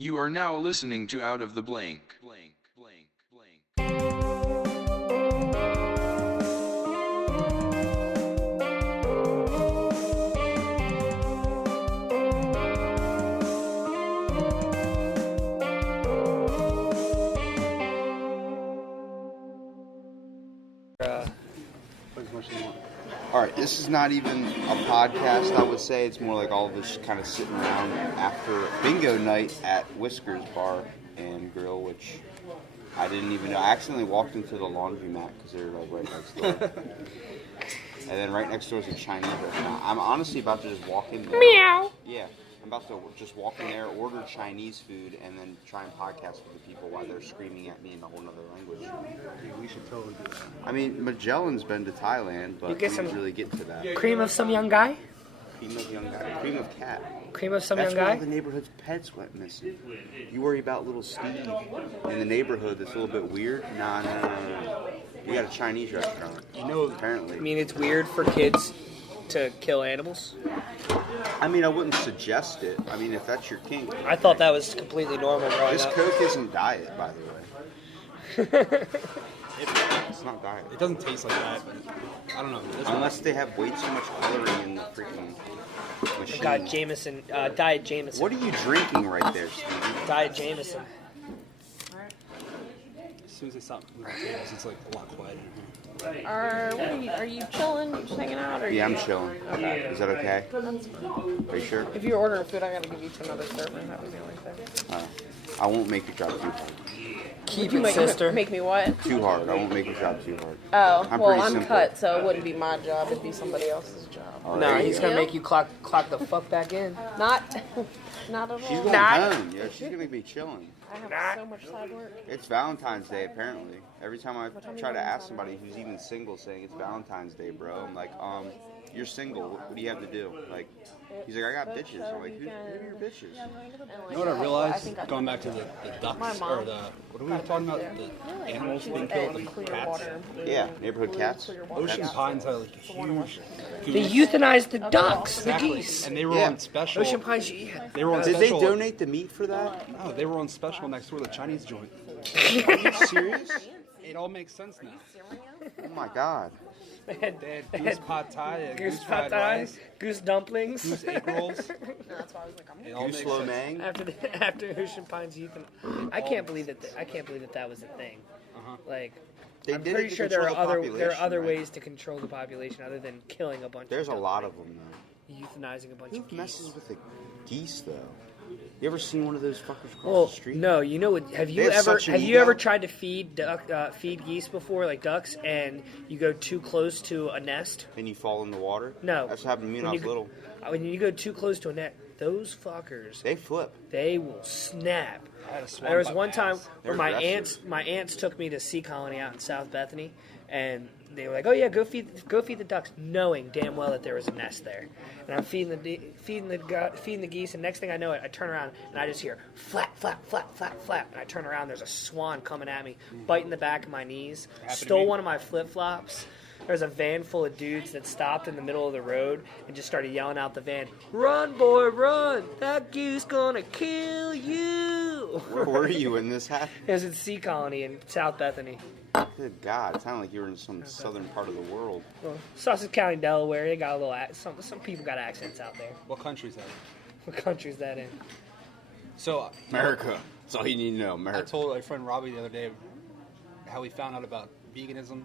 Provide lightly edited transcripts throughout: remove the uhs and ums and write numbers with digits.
You are now listening to Out of the Blank. Alright, this is not even a podcast, I would say. It's more like all of us kind of sitting around after bingo night at Whiskers Bar and Grill, which I didn't even know. I accidentally walked into the laundromat because they were like right next door. And then right next door is a Chinese restaurant. I'm honestly about to just walk in there. Meow. Yeah, I'm about to just walk in there, order Chinese food, and then try and podcast with the people while they're screaming at me in a whole other language. Dude, we should totally do that. I mean, Magellan's been to Thailand, but we didn't really get to that. Cream of some young guy? Cream of young guy. Cream of cat. Cream of some That's young where guy? all the neighborhood's pets went missing. You worry about little Steve in the neighborhood that's a little bit weird? Nah. We got a Chinese restaurant. You know, Apparently. I mean, it's weird for kids to kill animals. I mean, I wouldn't suggest it. I mean, if that's your kink. I thought that was completely normal growing This up. Coke isn't diet, by the way. It's not diet. it doesn't taste like that, but I don't know. Unless they have way too much coloring in the freaking machine. Got Jameson, Diet Jameson. What are you drinking right there, Steve? Diet Jameson. As soon as they stop moving tables, it's like a lot quieter in here. Are you chilling? You just hanging out? Or Yeah, I'm you... chilling. Is that okay? Are you sure? If you're ordering food, I gotta give you another server. That was the only thing. I won't make you drop too hard. Keep You it, make, sister. make me what? Too hard. I won't make you drop too hard. Oh, I'm well, pretty I'm simple. cut, so it wouldn't be my job. It'd be somebody else's job. Oh, No, there you he's go. gonna make you clock the fuck back in. Not at all. She's going Not- home. Yeah, she's gonna be chilling. I have so much side work. It's Valentine's Day apparently. Every time I time you try to going ask Saturday? somebody who's even single, saying it's Valentine's Day, bro, I'm like, you're single. What do you have to do? Like, he's like, I got bitches. I'm like, who are your bitches? You know what I realized? Going back to the ducks, My mom or what are we talking about? The animals being killed, And the clear cats? water. Yeah, neighborhood cats. Clear water. Ocean Cats. Pines had like a huge They goose. euthanized the ducks, the Exactly. geese. And they were Yeah. on special. Ocean Pines, yeah. They were on Did they special. donate the meat for that? No, they were on special next door to the Chinese joint. Are you serious? It all makes sense now. Oh my god. They had They had goose pad thai, goose fried pad rice, goose dumplings. goose egg rolls. No, that's why I was like, I'm It all Goose makes lo sense. mang? after Ocean Pines euthanasia. I can't believe that was a thing. Like, They I'm did pretty it to sure there are control the other population, right? ways to control the population other than killing a bunch. There's a of lot of them though. euthanizing a bunch Who of geese. messes with the geese though? You ever seen one of those fuckers cross Well, the street? no, you know what? Have you have ever such an have you ego. ever tried to feed feed geese before, like ducks, and you go too close to a nest? And you fall in the water? No. That's what happened to me when I was little. When you go too close to a net, those fuckers, They flip. they will snap. I had a swan There was by one my time ass. where They're aggressive. my aunts took me to Sea Colony out in South Bethany, and they were like, "Oh yeah, go feed the ducks," knowing damn well that there was a nest there. And I'm feeding the geese, and next thing I know, I turn around and I just hear flap, flap, flap, flap, flap, and I turn around, there's a swan coming at me, biting the back of my knees, Happened to stole me. one of my flip flops. There's a van full of dudes that stopped in the middle of the road and just started yelling out the van, "Run, boy, run! That goose gonna kill you!" Where were you when this happened? It was at Sea Colony in South Bethany. Good God, it sounded like you were in some southern part of the world. Well, Sussex County, Delaware. They got a little some people got accents out there. What country's that? What country's that in? So America. That's all you need to know, I America. told my friend Robbie the other day how we found out about veganism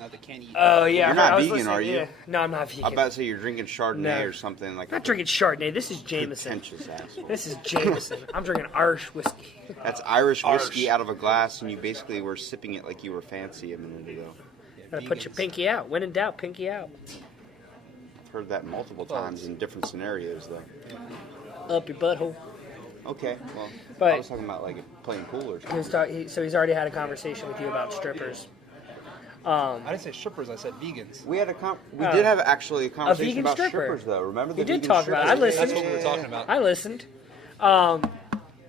that they can't eat. Oh yeah, You're not I was vegan, listening- are you? Yeah. No, I'm not vegan. I'm about to say you're drinking Chardonnay No. or something like I'm not drinking Chardonnay. This is Jameson. pretentious asshole. This is Jameson. I'm drinking Irish whiskey. That's Irish whiskey out of a glass, and you basically were sipping it like you were fancy a minute ago. Yeah, Gotta put your vegans. pinky out. When in doubt, pinky out. I've heard that multiple times in different scenarios, though. Up your butthole. Okay, well, But- I was talking about like playing pool or something. So he's already had a conversation with you about strippers. I didn't say strippers. I said vegans. We had we did have actually a conversation vegan about stripper. strippers, though. Remember the We did vegan talk about it. I strippers? listened. That's what we were talking about. I listened.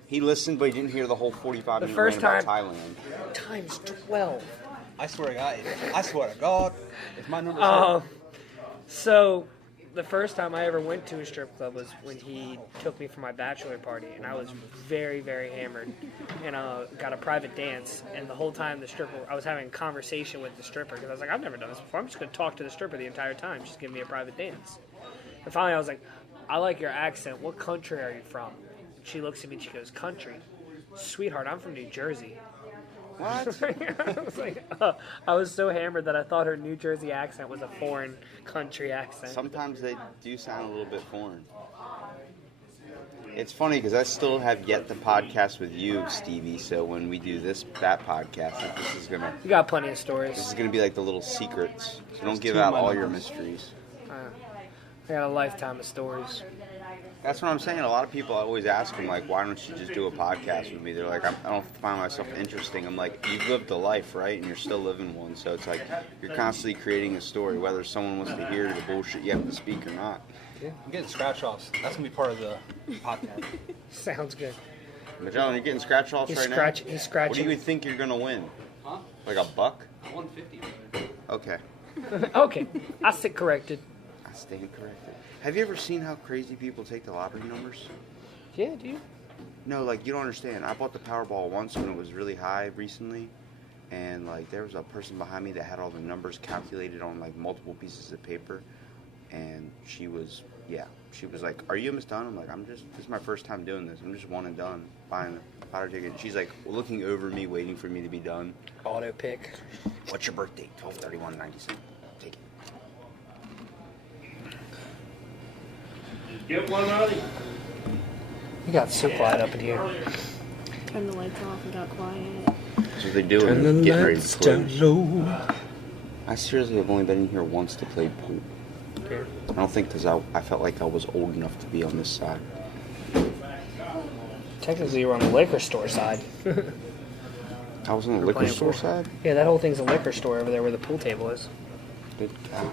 He listened, but he didn't hear the whole 45 The minute first rant about time- Thailand. Times 12. I swear to God. If my numbers So the first time I ever went to a strip club was when he took me for my bachelor party, and I was very, very hammered, and got a private dance. And the whole time I was having a conversation with the stripper because I was like, I've never done this before. I'm just going to talk to the stripper the entire time. Just give me a private dance. And finally, I was like, I like your accent. What country are you from? She looks at me and she goes, country. Sweetheart, I'm from New Jersey. What? I was so hammered that I thought her New Jersey accent was a foreign country accent. Sometimes they do sound a little bit foreign. It's funny because I still have yet to podcast with you, Stevie. So when we do that podcast, You got plenty of stories. This is gonna be like the little secrets. So don't give out all your mysteries. I got a lifetime of stories. That's what I'm saying. A lot of people, I always ask them, like, why don't you just do a podcast with me? They're like, I don't find myself interesting. I'm like, you've lived a life, right? And you're still living one. So it's like, you're constantly creating a story, whether someone wants to hear the bullshit you have to speak or not. Yeah, I'm getting scratch-offs. That's going to be part of the podcast. Sounds good. Magellan, you're getting scratch-offs right now? He's scratching. What do you think you're going to win? Huh? Like a buck? 150. Okay. Okay, I sit corrected. I stand corrected. Have you ever seen how crazy people take the lottery numbers? Yeah, dude. No, like, you don't understand. I bought the Powerball once when it was really high recently, and, like, there was a person behind me that had all the numbers calculated on, like, multiple pieces of paper, and she was like, are you almost done? I'm like, this is my first time doing this. I'm just one and done, buying the lottery ticket. She's, like, looking over me, waiting for me to be done. Auto pick. What's your birthday? 12/31/97. Take it. Get one out. You got so quiet up in here. Turn the lights off and got quiet. That's what they're doing. Getting ready to close. I seriously have only been in here once to play pool. Yeah. I don't think because I felt like I was old enough to be on this side. Technically, you were on the liquor store side. I was on the liquor store side? Yeah, that whole thing's a liquor store over there where the pool table is. Good cow.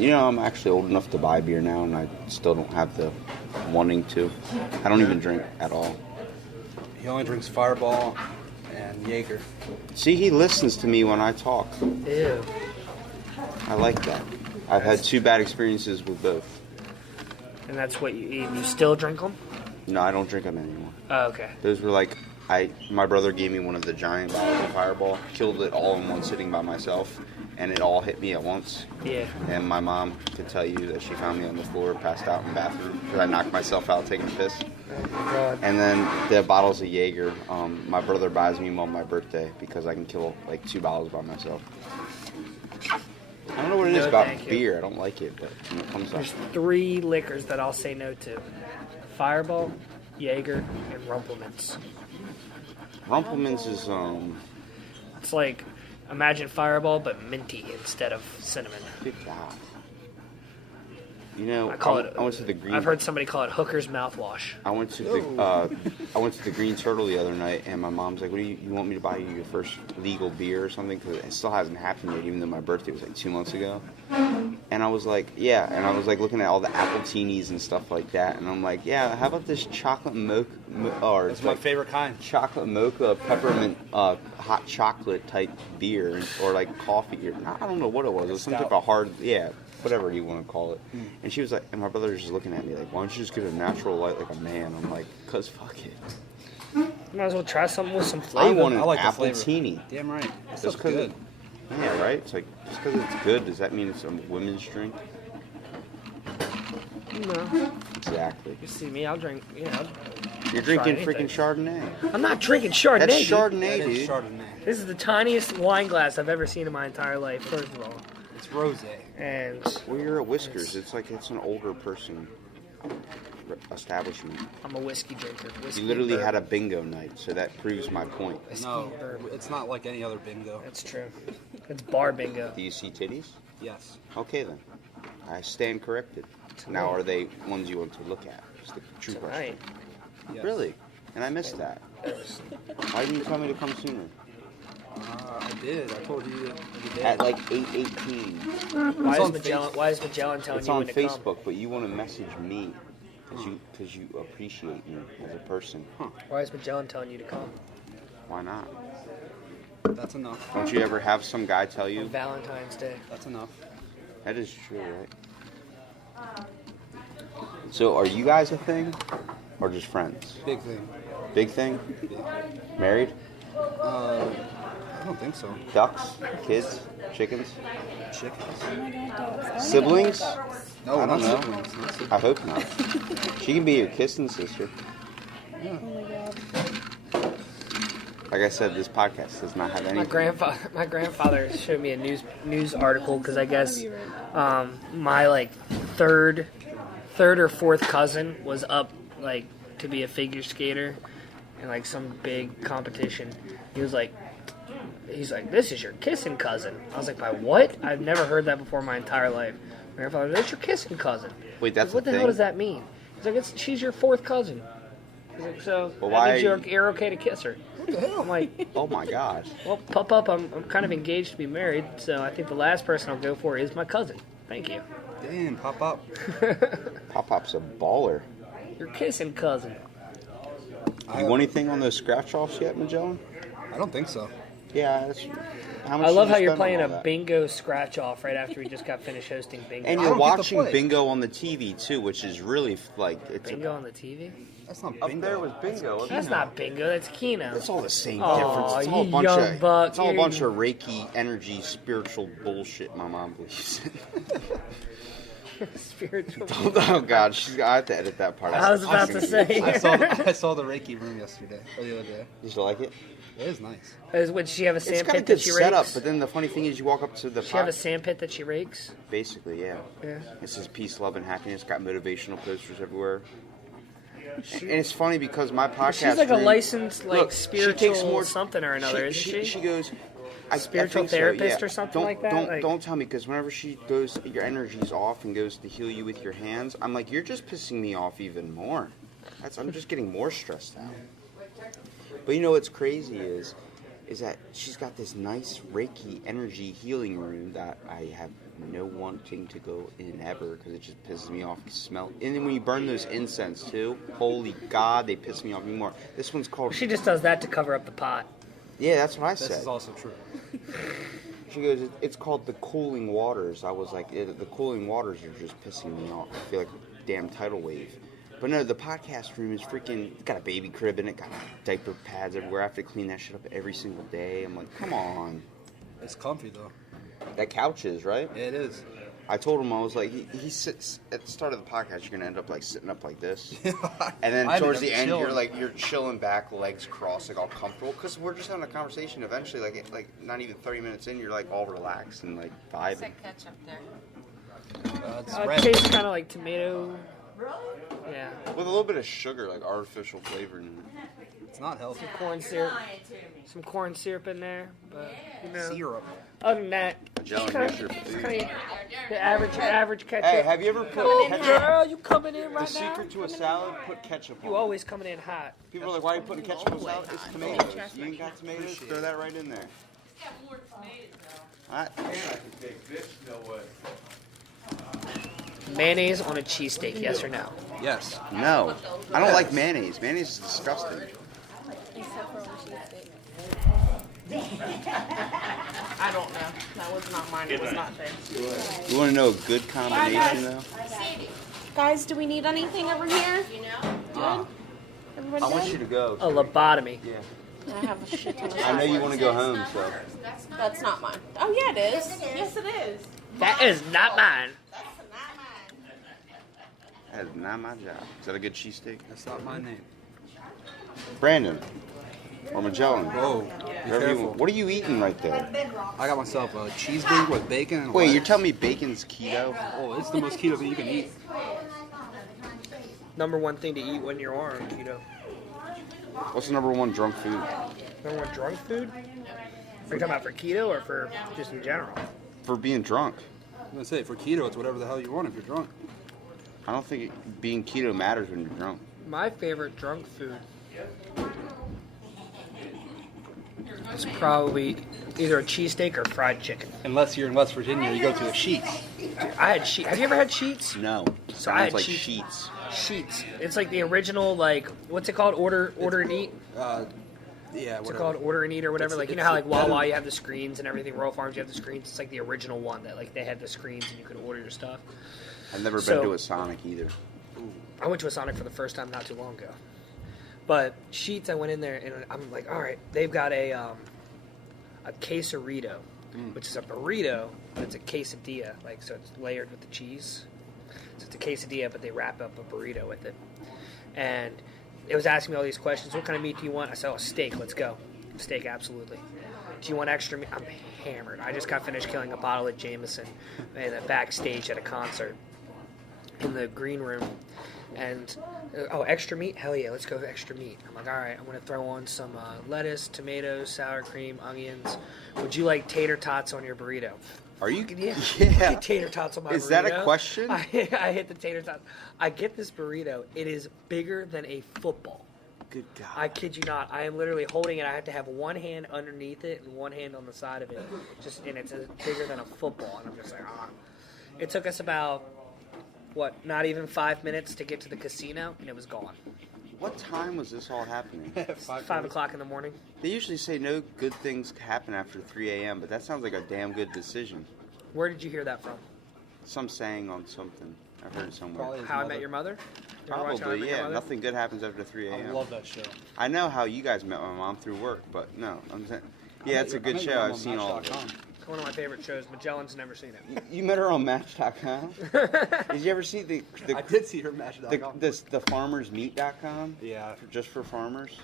You know, I'm actually old enough to buy beer now, and I still don't have the wanting to. I don't even drink at all. He only drinks Fireball and Jaeger. See, he listens to me when I talk. Ew. I like that. I've had 2 bad experiences with both. And that's what you eat. You still drink them? No, I don't drink them anymore. Oh, okay. Those were like, my brother gave me one of the giant bottles of Fireball, killed it all in one sitting by myself, and it all hit me at once. Yeah. And my mom could tell you that she found me on the floor, passed out in the bathroom, because I knocked myself out taking a piss. God. And then the bottles of Jaeger, my brother buys me on my birthday because I can kill like 2 bottles by myself. I don't know what it is about beer. I don't like it, but when it comes There's up. 3 liquors that I'll say no to. Fireball, Jaeger, and Rumplemans. Rumplemans is, It's like, imagine Fireball, but minty instead of cinnamon. good God. You know, I went to the Green. I've heard somebody call it hooker's mouthwash. I went to the Green Turtle the other night, and my mom's like, "What do you want me to buy you your first legal beer or something?" Because it still hasn't happened yet, even though my birthday was like 2 months ago. And I was like, "Yeah," and I was like looking at all the appletinis and stuff like that, and I'm like, "Yeah, how about this chocolate mocha?" Or It's my favorite kind. chocolate mocha peppermint hot chocolate type beer, or like coffee. Or, I don't know what it was. It was some type of hard, whatever you want to call it. And she was like, and my brother was just looking at me like, why don't you just get a natural light like a man? I'm like, cause fuck it. Might as well try something with some I flavor. want an I like the appletini. Damn right. That Just stuff's cause good. Yeah, right? It's like, just because it's good, does that mean it's a women's drink? No. Exactly. You see me, I'll drink, You're drinking try freaking anything. Chardonnay. I'm not drinking Chardonnay. That's dude. Chardonnay, That is dude. Chardonnay. This is the tiniest wine glass I've ever seen in my entire life, first of all. It's rosé. And Well, you're at Whiskers. It's like, it's an older person establishment. I'm a whiskey drinker. Whiskey You literally and had a bingo night, so that proves my point. Whiskey No, and bourbon. it's not like any other bingo. That's true. It's bar bingo. Do you see titties? Yes. Okay then. I stand corrected. Now, are they ones you want to look at? Just the true question. Tonight. Yes. Really? And I missed that. Why didn't you tell me to come sooner? I did. I told you the other day. At like 8:18. Why is Magellan telling It's you on when to come? Facebook, but you want to message me because you appreciate me as a person. Why is Magellan telling you to come? Why not? That's enough. Don't you ever have some guy tell On you? Valentine's Day. That's enough. That is true, right? So, are you guys a thing, or just friends? Big thing. Big thing? Married? I don't think so. Ducks? Kids? Chickens? Chickens. Oh my god, dogs. I wanna Siblings? get ducks. No, I not don't know. siblings. Not siblings. I hope not. She can be your kissing sister. Oh my god. Like I said, this podcast does not have any. My grandfather showed me a news article because I guess my like third or fourth cousin was up like to be a figure skater in like some big competition. He's like, this is your kissing cousin. I was like, my what? I've never heard that before in my entire life. My grandfather, that's your kissing cousin. Wait, that's what a the hell thing? does that mean? He's like, she's your fourth cousin. He's like, so Well, that means why- you're okay to kiss her. I'm like, Oh my gosh. well, pop up. I'm kind of engaged to be married, so I think the last person I'll go for is my cousin. Thank you. Damn, pop up. Pop Pop's a baller. Your kissing cousin. You want anything on those scratch offs yet, Magellan? I don't think so. Yeah. How much I love did how you you're spend on playing all a that? bingo scratch off right after we just got finished hosting bingo. And I you're don't get to watching play. bingo on the TV too, which is really like it's Bingo on the TV? That's not up bingo. there was bingo. That's not bingo. That's Keno. It's all the same Aw, difference. It's all a you bunch young of buck, it's all a you- bunch of Reiki energy, spiritual bullshit. My mom believes. Spiritual. Oh God, I have to edit that part. I was about to say. I saw the Reiki room yesterday, or the other day. You still like it? It is nice. Would she have a It's sand got a pit good that she setup, rakes? but then the funny thing is, you walk up to the She have a pod- sand pit that she rakes? basically, yeah. Yeah. It says peace, love, and happiness. Got motivational posters everywhere. And it's funny because my podcast. She's like a room- licensed, like, Look, she spiritual takes more- something or another, isn't she? She goes. I Spiritual think so, therapist yeah. or something Don't- like that? Don't Like- don't tell me, because whenever she goes, your energy's off and goes to heal you with your hands. I'm like, you're just pissing me off even more. I'm just getting more stressed out. But you know what's crazy is that she's got this nice Reiki energy healing room that I have no wanting to go in ever because it just pisses me off. Smell, and then when you burn those incense too, holy God, they piss me off even more. This one's called. She just does that to cover up the pot. Yeah, that's what I This said. is also true. She goes, it's called the cooling waters. I was like, the cooling waters are just pissing me off. I feel like a damn tidal wave. But no, the podcast room is freaking, it's got a baby crib in it, got diaper pads everywhere. I have to clean that shit up every single day. I'm like, come on. It's comfy though. That couch is, right? Yeah, it is. I told him, I was like, he sits, at the start of the podcast, you're going to end up like sitting up like this. And then I towards ended the up end, chilling. you're chilling back, legs crossed, like all comfortable. Because we're just having a conversation. Eventually, like not even 30 minutes in, you're like all relaxed and like vibing. Ketchup there. It's It red. tastes kind of like tomato. Yeah. With a little bit of sugar, like artificial flavor in it. It's not healthy. Corn syrup. Some corn syrup in there. But, you know. Syrup. Other than that, Jello, it's kind here's your food. of the average ketchup. Hey, have you ever put Oh, ketchup? girl, you coming in The right now? secret to a salad, put ketchup on. You always coming in hot. People are like, why are you putting ketchup on salad? It's tomatoes. You ain't got tomatoes? Throw that right in there. Alright. Mayonnaise on a cheesesteak, yes or no? Yes. No. I don't like mayonnaise. Mayonnaise is disgusting. Except for when she's I don't know. That was not mine. It was not there. You want to know a good combination, though? Guys, do we need anything over here? Good? Everybody I want good? you to go. A lobotomy. Yeah. I have a shit ton of I know you want to go home, so. That's not mine. Oh, yeah, it is. Yes, it is. That is not mine. That is not my job. Is that a good cheesesteak? That's not my name. Brandon. Or Magellan. Whoa. Be Whatever you careful. want. What are you eating right there? I got myself a cheeseburger with bacon and Wait, you're lettuce. telling me bacon's keto? Oh, it's the most keto thing you can eat. Number one thing to eat when you're on keto. What's the number one drunk food? Number one drunk food? Are you talking about for keto or for just in general? For being drunk. I'm gonna say for keto, it's whatever the hell you want if you're drunk. I don't think being keto matters when you're drunk. My favorite drunk food is probably either a cheesesteak or fried chicken. Unless you're in West Virginia, you go to a Sheets. I had sheets. Have you ever had sheets? No. So I had Sounds like cheese- sheets. Sheets. It's like the original, like, what's it called? Order and eat. Yeah, What's it whatever. called? Order and eat or whatever. It's- Like, you know it's how like better- Wawa you have the screens and everything. Royal Farms you have the screens. It's like the original one that like they had the screens and you could order your stuff. I've never So- been to a Sonic either. I went to a Sonic for the first time not too long ago. But Sheets, I went in there and I'm like, all right, they've got a quesarito, which is a burrito, but it's a quesadilla, like so it's layered with the cheese. So it's a quesadilla, but they wrap up a burrito with it. And it was asking me all these questions. What kind of meat do you want? I said, oh, steak. Let's go. Steak, absolutely. Do you want extra meat? I'm hammered. I just got finished killing a bottle of Jameson in a backstage at a concert in the green room. And, oh, extra meat? Hell yeah, let's go extra meat. I'm like, all right, I'm going to throw on some lettuce, tomatoes, sour cream, onions. Would you like tater tots on your burrito? Are you? Yeah. Yeah. Tater tots on my burrito. Is that a question? I hit the tater tots. I get this burrito. It is bigger than a football. Good God. I kid you not. I am literally holding it. I have to have one hand underneath it and one hand on the side of it. And it's bigger than a football. And I'm just like, ah. It took us about, not even 5 minutes to get to the casino, and it was gone. What time was this all happening? 5 o'clock in the morning. They usually say no good things happen after 3 a.m., but that sounds like a damn good decision. Where did you hear that from? Some saying on something. I've heard it somewhere. Probably his How I mother. Met Your Mother? You ever watch How I Probably, Met Your yeah. Mother? Nothing good happens after 3 I a.m. love that show. I know how you guys met my mom through work, but no. I'm saying, yeah, it's a good show. I've seen all of it. It's one of my favorite shows. Magellan's never seen it. You met her on Match.com? Did you ever see the I did see her Match.com. the farmersmeat.com? Yeah. Just for farmers?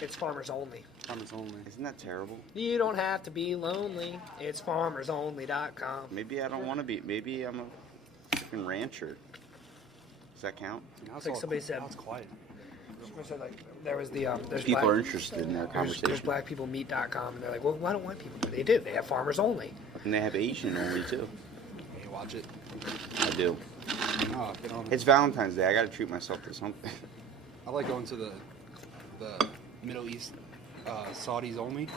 It's farmers only. Farmers only. Isn't that terrible? You don't have to be lonely. It's farmersonly.com. Maybe I don't want to be. Maybe I'm a freaking rancher. Does that count? Now It's like somebody said. Now it's quiet. So like, there was the there's People black, are interested in their there's conversation. blackpeoplemeat.com, and they're like, well, why don't white people do it? They do. They have farmers only. And they have Asian only, too. You watch it. I do. No, get on. It's Valentine's Day. I got to treat myself to something. I like going to the Middle East Saudis only.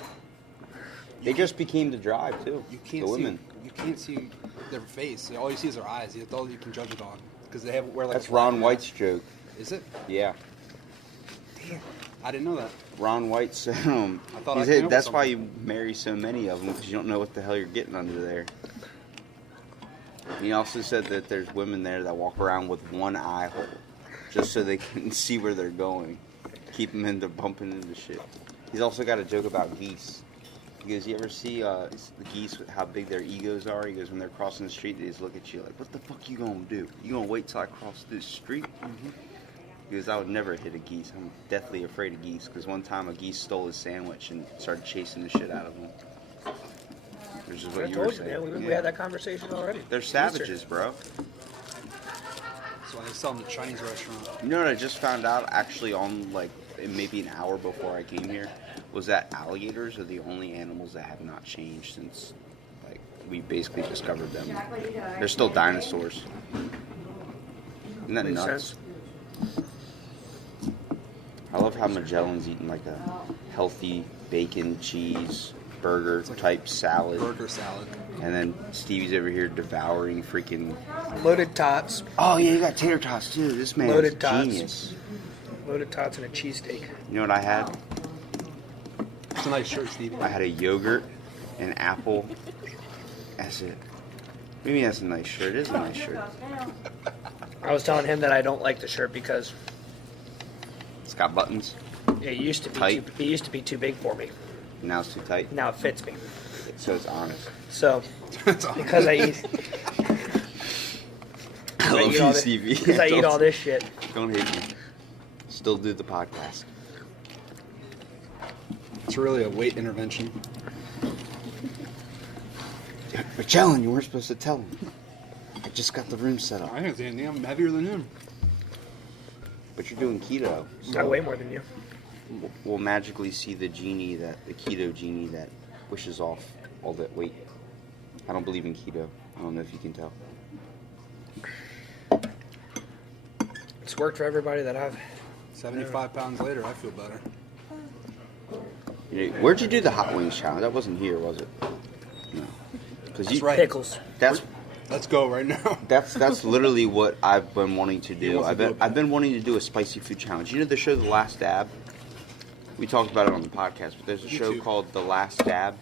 They just became the drive, too. You can't the see. women. You can't see their face. All you see is their eyes. That's all you can judge it on. Because they wear like. That's a black Ron mask. White's joke. Is it? Yeah. Damn. I didn't know that. Ron White said, I thought I he came said up that's with why something. you marry so many of them, because you don't know what the hell you're getting under there. He also said that there's women there that walk around with one eye hole, just so they can see where they're going. Keep them into bumping into shit. He's also got a joke about geese. He goes, you ever see the geese, with how big their egos are? He goes, when they're crossing the street, they just look at you like, what the fuck you gonna do? You gonna wait till I cross this street? Mm-hmm. He goes, I would never hit a geese. I'm deathly afraid of geese, because one time a geese stole his sandwich and started chasing the shit out of him. Which is what I you were told you, saying. man. We Yeah. had that conversation already. They're savages, bro. So they sell in the Chinese restaurant. You know what I just found out, actually, on like maybe an hour before I came here, was that alligators are the only animals that have not changed since like we basically discovered them. They're still dinosaurs. Isn't that Makes nuts? sense. I love how Magellan's eating like a healthy bacon, cheese, burger type salad. Burger salad. And then Stevie's over here devouring freaking... Loaded tots. Oh yeah, you got tater tots too. This man's Loaded tots. genius. Loaded tots and a cheesesteak. You know what I had? It's a nice shirt, Stevie. I had a yogurt, an apple. That's it. Maybe that's a nice shirt. It is a nice shirt. I was telling him that I don't like the shirt because It's got buttons. it used to be Tight. it used to be too big for me. Now it's too tight. Now it fits me. So it's honest. So because I eat I love you, Stevie. because I eat all this shit. Don't hate me. Still do the podcast. It's really a weight intervention. Magellan, you weren't supposed to tell him. I just got the room set up. I didn't say anything. I'm heavier than him. But you're doing keto. I weigh more than you. We'll magically see the genie, the keto genie that wishes off all that weight. I don't believe in keto. I don't know if you can tell. It's worked for everybody that I've. 75 pounds later, I feel better. You know, where'd you do the hot wings challenge? That wasn't here, was it? No. Because That's right. Pickles. That's Let's go right now. that's literally what I've been wanting to do. wants to do it. I've been wanting to do a spicy food challenge. You know the show The Last Dab? We talked about it on the podcast, but there's a show YouTube. called The Last Dab,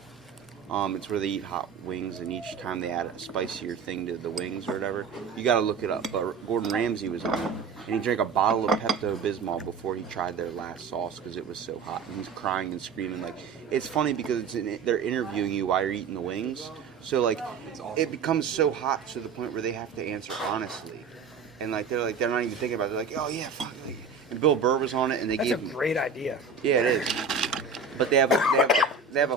It's where they eat hot wings, and each time they add a spicier thing to the wings or whatever. You got to look it up. But Gordon Ramsay was on it, and he drank a bottle of Pepto-Bismol before he tried their last sauce because it was so hot. And he's crying and screaming. Like, it's funny because they're interviewing you while you're eating the wings. So like, it becomes so hot to the point where they have to answer honestly, and they're not even thinking about it. They're like, oh yeah, fuck. And Bill Burr was on it, and That's a great idea. Yeah, it is. But they have a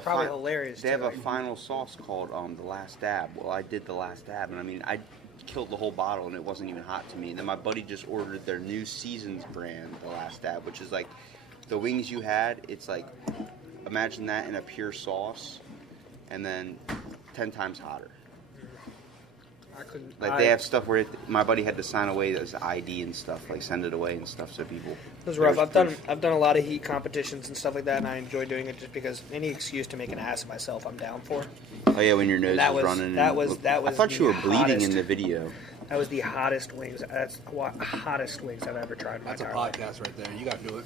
Probably hilarious. They have a final sauce called the Last Dab. Well, I did the Last Dab, and I mean, I killed the whole bottle, and it wasn't even hot to me. And then my buddy just ordered their new Seasons brand, the Last Dab, which is like the wings you had. It's like, imagine that in a pure sauce, and then 10 times hotter. They have stuff where my buddy had to sign away his ID and stuff, like send it away and stuff, so people. It was rough. I've done a lot of heat competitions and stuff like that, and I enjoy doing it just because any excuse to make an ass of myself, I'm down for. Oh yeah, when your nose is running. That was. I thought you were bleeding in the video. That was the hottest wings. That's the hottest wings I've ever tried in my entire life. That's a podcast right there. You got to do it.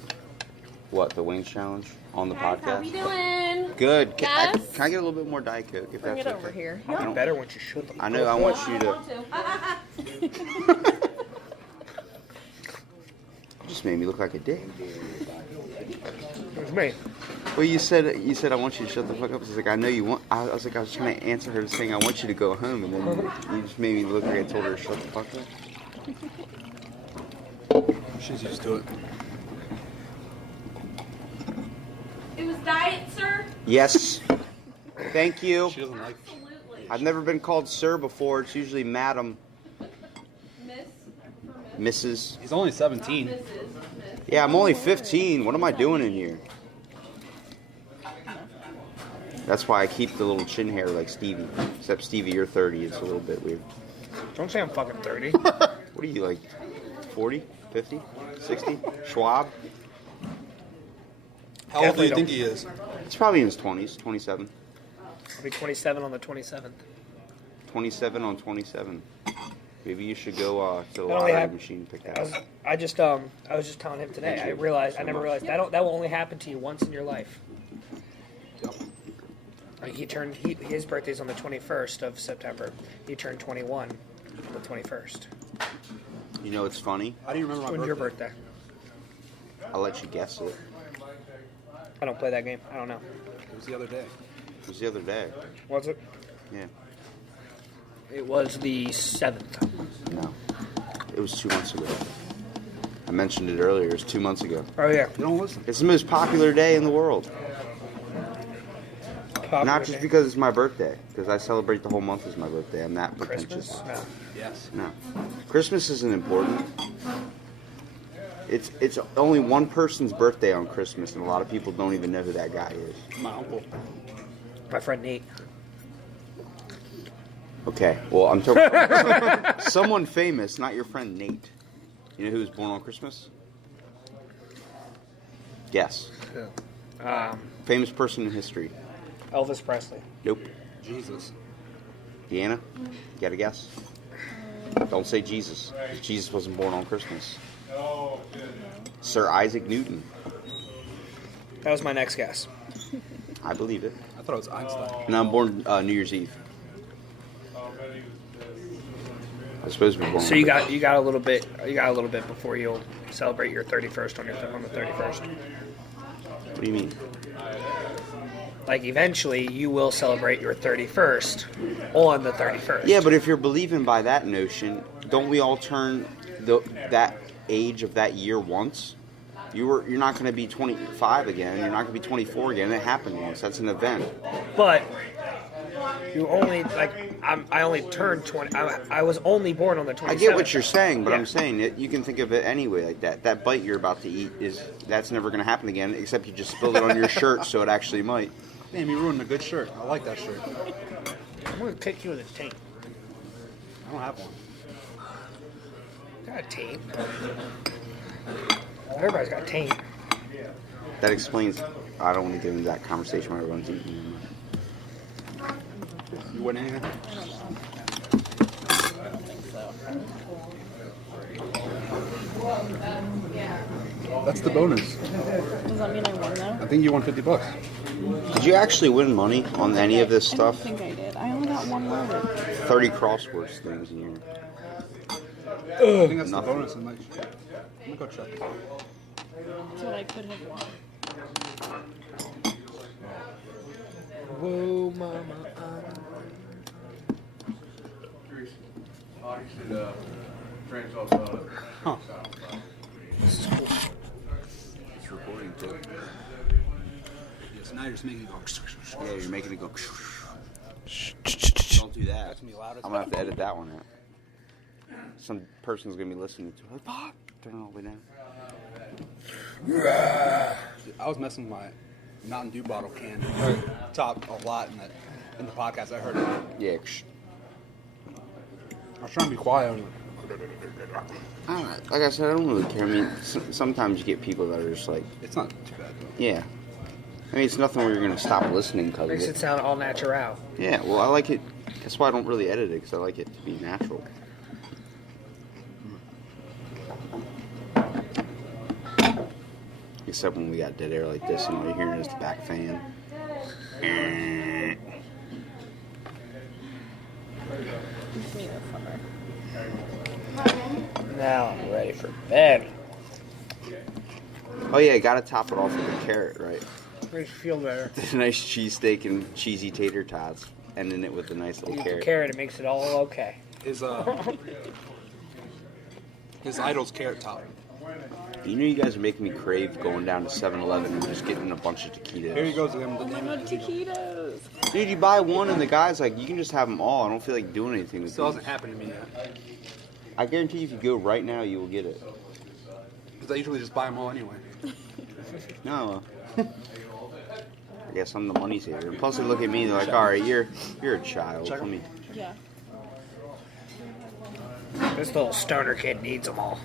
What, the wings challenge on the podcast? How we doing? Good. Yes? Can I get a little bit more Diet Coke? If Bring that's it over okay? here. I'll be better once you shoot them. I know. I want you to. Just made me look like a dick. It was me. Well, you said I want you to shut the fuck up. I was like, I know you want. I was trying to answer her saying I want you to go home, and then you just made me look like I told her to shut the fuck up. She's used to it. It was diet, sir? Yes. Thank you. She doesn't like. Absolutely. I've never been called sir before. It's usually madam, Mrs. He's only 17. Yeah, I'm only 15. What am I doing in here? That's why I keep the little chin hair like Stevie. Except Stevie, you're 30. It's a little bit weird. Don't say I'm fucking 30. What are you, like 40, 50, 60? Schwab? How old do you Definitely think he is? It's probably in his 20s, 27. I'll be 27 on the 27th. 27 on 27. Maybe you should go to the That only lottery machine and pick that up. I was just telling him today. I never realized that will only happen to you once in your life. Like his birthday's on the 21st of September. He turned 21 on the 21st. You know what's funny? How do you remember my When's your birthday? birthday? I'll let you guess it. I don't play that game. I don't know. It was the other day. It was the other day. Was it? Yeah. It was the 7th. No. It was 2 months ago. I mentioned it earlier. It was 2 months ago. Oh yeah. You don't listen. It's the most popular day in the world. Not just Day. because it's my birthday, because I celebrate the whole month as my birthday. I'm that pretentious. Christmas. No. Yes. No. Christmas isn't important. It's only one person's birthday on Christmas, and a lot of people don't even know who that guy is. My uncle. My friend Nate. Okay, well, I'm talking someone famous, not your friend Nate. You know who was born on Christmas? Guess. Famous person in history. Elvis Presley. Nope. Jesus. Deanna, you got a guess? Don't say Jesus, 'cause Jesus wasn't born on Christmas. Sir Isaac Newton. That was my next guess. I believe it. I thought it was Einstein. And I'm born New Year's Eve. I suppose we're born. So you got a little bit before you'll celebrate your 31st on the 31st. What do you mean? Like eventually you will celebrate your 31st on the 31st. Yeah, but if you're believing by that notion, don't we all turn that age of that year once? You're not going to be 25 again. You're not going to be 24 again. It happened once. That's an event. But you only I only turned 20. I was only born on the 27th. I get what you're saying, but Yeah. I'm saying that you can think of it anyway like that. That bite you're about to eat that's never going to happen again, except you just spilled it on your shirt, so it actually might. Damn, you ruined a good shirt. I like that shirt. I'm gonna kick you in the taint. I don't have one. Got a taint. Everybody's got a taint. That explains. I don't want to get into that conversation when everyone's eating. You win anything? That's the bonus. Does that mean I won though? I think you won $50. Did you actually win money on any of this I don't stuff? think I did. I only got one word. 30 crosswords things in here. I think that's Nothing. the bonus. I'm gonna go check. That's what I could have won. Whoa, mama. Huh. It's recording too. Yes, now you're just making it go. Yeah, you're making it go. Don't do that. That's gonna be loud as I'm gonna have to edit that one out. Some person's gonna be listening to it. Like, "Fuck!" Turn it all the way down. I was messing with my Mountain Dew bottle can or top a lot in the podcast. I heard it. Yeah. I was trying to be quiet. Like I said, I don't really care. I mean, sometimes you get people that are just like, It's not too bad though. yeah. I mean, it's nothing where you're gonna stop listening because of Makes it it. sound all natural. Yeah. Well, I like it. That's why I don't really edit it because I like it to be natural. Except when we got dead air like this and all you're hearing is the back fan. Give me the flipper. Now I'm ready for bed. Oh yeah, gotta top it off with a carrot, right? Makes you feel better. A nice cheesesteak and cheesy tater tots, ending it with a nice little Eat the carrot. carrot, it makes it all okay. His idol's carrot top. You know you guys are making me crave going down to 7-Eleven and just getting a bunch of taquitos. Here he goes again with the I'm name. on taquitos. Dude, you buy one and the guy's like, you can just have them all. I don't feel like doing anything with Still these. hasn't happened to me yet. I guarantee you if you go right now, you will get it. Because I usually just buy them all anyway. No. I guess I'm the money saver. And plus they look at me, they're like, alright, you're a child. Check 'em. Let me... Yeah. This little stoner kid needs them all.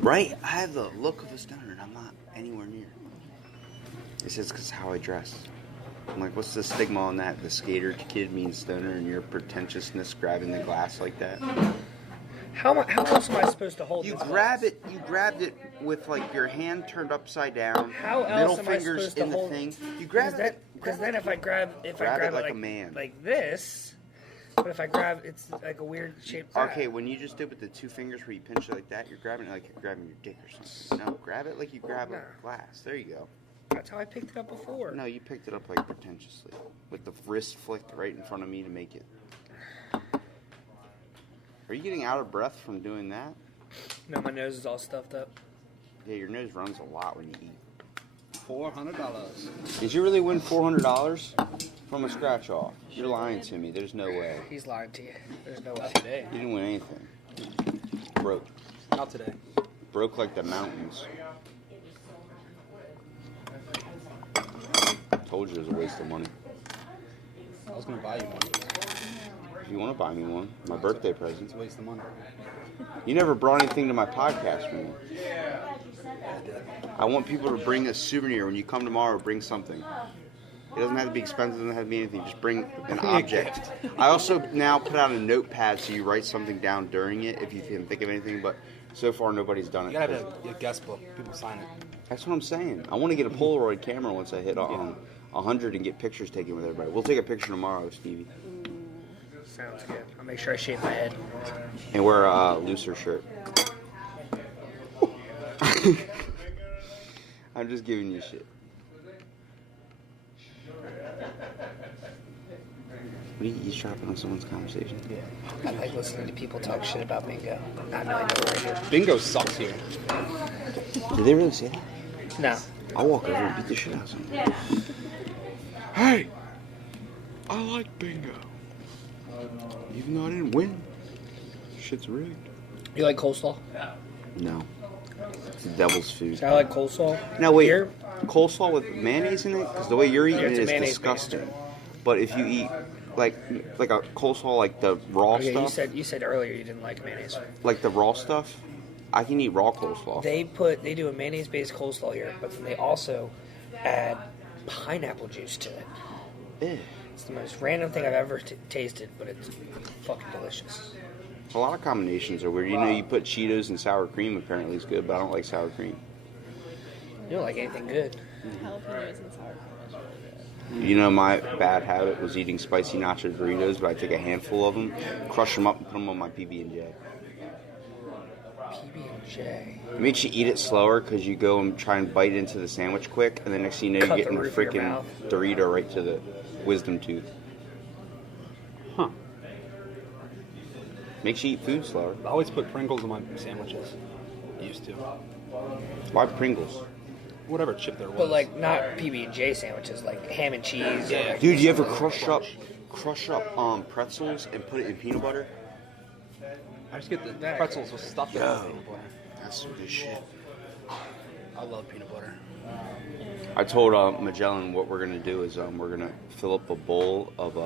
Right? I have the look of a stoner and I'm not anywhere near. It says because how I dress. I'm like, what's the stigma on that? The skater kid means stoner and your pretentiousness grabbing the glass like that? How else am I supposed to hold You this grabbed glass? it. You grabbed it with like your hand turned upside down. How else middle am I fingers supposed to in the hold? thing. You grab it. Because then if I grab Grab it like a man. like this, but if I grab, it's like a weird shaped. Okay, when you just did with the two fingers where you pinch it like that, you're grabbing it like you're grabbing your dick or something. No, grab it like you grab a glass. There you go. That's how I picked it up before. No, you picked it up like pretentiously, with the wrist flicked right in front of me to make it. Are you getting out of breath from doing that? No, my nose is all stuffed up. Yeah, your nose runs a lot when you eat. $400. Did you really win $400 from a scratch off? You're lying to me. There's no way. He's lying to you. There's no way. Today. You didn't win anything. Broke. Not today. Broke like the mountains. Told you it was a waste of money. I was going to buy you one. If you want to buy me one, my birthday present. It's a waste of money. You never brought anything to my podcast for me. I want people to bring a souvenir. When you come tomorrow, bring something. It doesn't have to be expensive, it doesn't have to be anything. Just bring an object. I also now put out a notepad so you write something down during it if you can think of anything, but so far nobody's done it. You gotta have a guest book. People sign it. That's what I'm saying. I want to get a Polaroid camera once I hit on 100 and get pictures taken with everybody. We'll take a picture tomorrow, Stevie. Sounds good. I'll make sure I shave my head. And wear a looser shirt. I'm just giving you shit. What are you eavesdropping on someone's conversation? I like listening to people talk shit about bingo. Not knowing what I do. Bingo sucks here. Did they really say that? No. I'll walk over and beat the shit out of someone. Hey! I like bingo. Even though I didn't win. Shit's rigged. You like coleslaw? No. It's the devil's food. I like coleslaw. Now wait, Here? coleslaw with mayonnaise in it? Because the way you're eating it's it a is mayonnaise disgusting. based. But if you eat like a coleslaw, like the raw Okay, stuff, you said earlier you didn't like mayonnaise. like the raw stuff, I can eat raw coleslaw. They do a mayonnaise based coleslaw here, but then they also add pineapple juice to it. Ew. It's the most random thing I've ever tasted, but it's fucking delicious. A lot of combinations are weird. You know, you put Cheetos and sour cream. Apparently, it's good, but I don't like sour cream. You don't like anything good. Jalapenos and sour cream is You know, my bad habit was eating spicy nacho Doritos, but I take a handful of them, crush them up, and put them on my PB&J. PB&J. It makes you eat it slower because you go and try and bite into the sandwich quick, and then next thing you know, you're getting the freaking Dorito right to the wisdom tooth. Huh. Makes you eat food slower. I always put Pringles in my sandwiches. Used to. Why Pringles? Whatever chip there was. But like not PB&J sandwiches, like ham and cheese. Yeah. Dude, you ever crush up pretzels and put it in peanut butter? I just get the pretzels with stuff in peanut butter. That's some good shit. I love peanut butter. I told Magellan what we're gonna do is we're gonna fill up a bowl of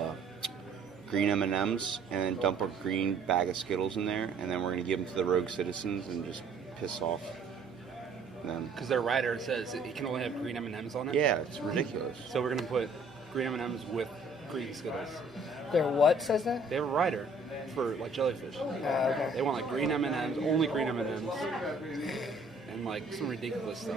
green M&Ms and then dump a green bag of Skittles in there, and then we're gonna give them to the rogue citizens and just piss off them. Because their rider says it can only have green M&Ms on it. Yeah, it's ridiculous. So we're gonna put green M&Ms with green Skittles. Their what says that? They have a rider for like jellyfish. Okay. They want like green M&Ms, only green M&Ms, and like some ridiculous stuff.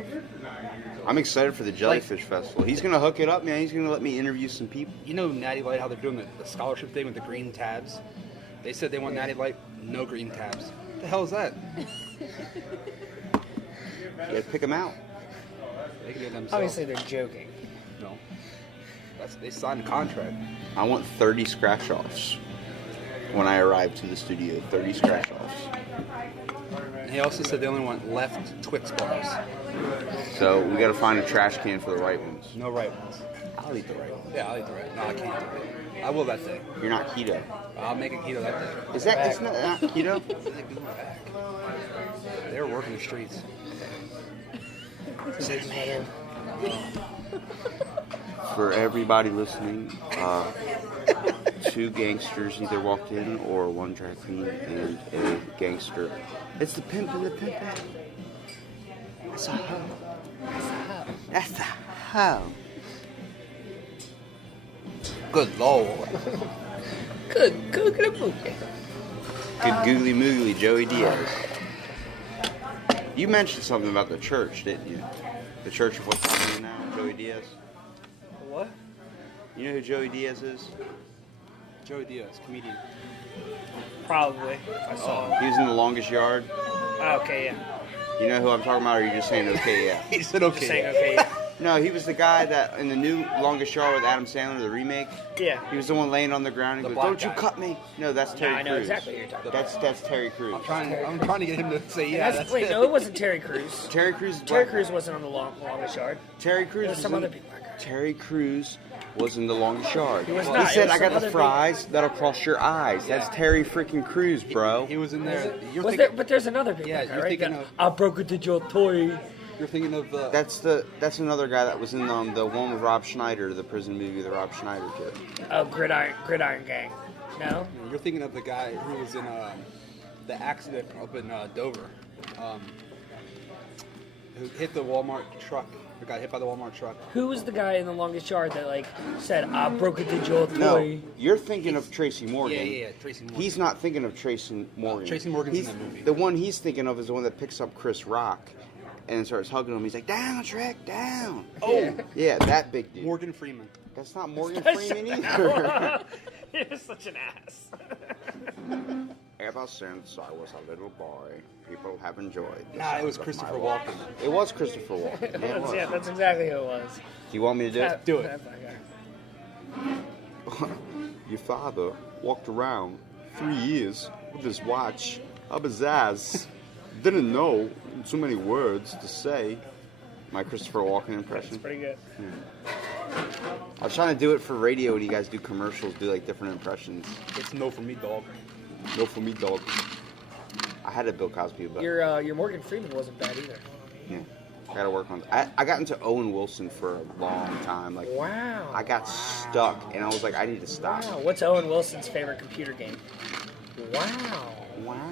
I'm excited for the Jellyfish Festival. He's gonna hook it up, man. He's gonna let me interview some people. You know Natty Light, how they're doing the scholarship thing with the green tabs? They said they want Natty Light, no green tabs. What the hell is that? You gotta pick them out. They can do it themselves. Obviously, they're joking. No. They signed a contract. I want 30 scratch-offs when I arrive to the studio. 30 scratch-offs. And he also said they only want left Twix bars. So we gotta find a trash can for the right ones. No right ones. I'll eat the right ones. Yeah, I'll eat the right. No, I can't do it. I will that day. You're not keto. I'll make a keto that day. Is that it's not keto? They were working the streets. He's like, man. For everybody listening, two gangsters either walked in or one drag queen and a gangster. It's the pimp and the pimp. That's a hoe. That's a hoe. Good lord. Good googly moogly. Good googly moogly, Joey Diaz. You mentioned something about the church, didn't you? The church of what's happening now, Joey Diaz. What? You know who Joey Diaz is? Joey Diaz, comedian. Probably. If I saw him. He was in The Longest Yard. Okay, yeah. You know who I'm talking about, or are you just saying okay, yeah? He said Just saying okay, yeah. No, he was the guy that in the new Longest Yard with Adam Sandler, the remake. Yeah. He was the one laying on the ground and The goes, black "Don't you guy. cut me!" No, that's Terry I know Crews. exactly what you're talking about. That's Terry Crews. I'm trying to get him to say yeah. That's Wait, it. no, it wasn't Terry Crews. Terry Crews. Is Terry black. Crews wasn't on the longest yard. Terry Crews. There was some in- other people. Terry Crews was in The Longest Yard. He was He not. It said, was "I got some the other fries that'll cross your eyes." That's Terry freaking Crews, bro. He was in there. You're Was thinking, there? But there's another big Yeah, guy, you're right? thinking That, of- I broke into your toy. You're thinking of the. That's another guy that was in the one with Rob Schneider, the prison movie, the Rob Schneider kid. Oh, Gridiron Gang. No. You're thinking of the guy who was in the accident up in Dover, who hit the Walmart truck. Or got hit by the Walmart truck. Who was the guy in the longest yard that like said, "I broke into your toy"? No, you're thinking of Tracy Morgan. Yeah, Tracy Morgan. He's not thinking of Tracy Morgan. Tracy Morgan's in He's- that movie. The one he's thinking of is the one that picks up Chris Rock and starts hugging him. He's like, "Down, Shrek, down." Oh, Yeah, that big dude. Morgan Freeman. That's not Morgan Freeman either. You're such an ass. Ever since I was a little boy, people have enjoyed. the Nah, it was sound of Christopher my Walken. voice. It was Christopher Walken. Yeah, it was. Yeah, that's exactly who it was. Do you want me to do it? Do it. That guy. Your father walked around 3 years with his watch up his ass. Didn't know so many words to say. My Christopher Walken impression. That's pretty good. I was trying to do it for radio when you guys do commercials, do like different impressions. It's no for me, dog. No for me, dog. I had a Bill Cosby, but Your Morgan Freeman wasn't bad either. yeah, I gotta work on. I got into Owen Wilson for a long time. Like Wow. I got stuck, and I was like, I need to stop. Wow. What's Owen Wilson's favorite computer game? Wow. Wow.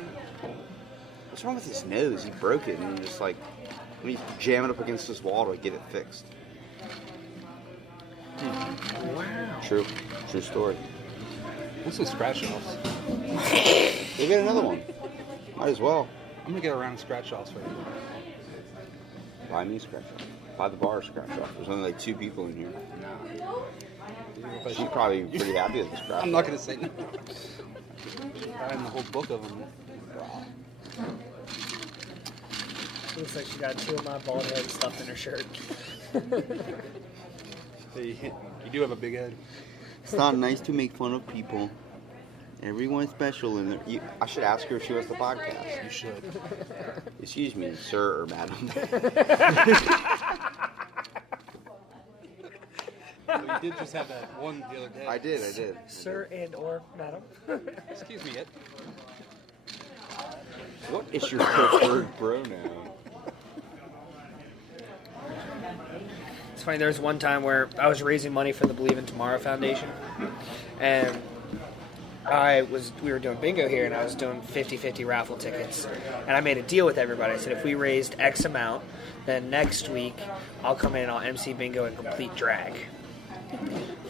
What's wrong with his nose? He broke it, and just like, let me jam it up against this wall to get it fixed. Wow. True story. What's some scratch offs? We'll get another one. Might as well. I'm gonna get around scratch offs for you. Buy me a scratch off. By the bar scratch off. There's only like 2 people in here. No. She's probably pretty happy with the scratch. I'm not gonna say no. I have the whole book of them. Looks like she got 2 of my bald heads stuffed in her shirt. You do have a big head. It's not nice to make fun of people. Everyone's special in there. I should ask her if she wants the podcast. You should. Excuse me, sir or madam. Well, you did just have that one the other day. I did. Sir and or madam. Excuse me, Ed. What is your preferred pronoun? It's funny, there was one time where I was raising money for the Believe in Tomorrow Foundation, and we were doing bingo here, and I was doing 50-50 raffle tickets, and I made a deal with everybody. I said, if we raised X amount, then next week I'll come in and I'll MC bingo in complete drag.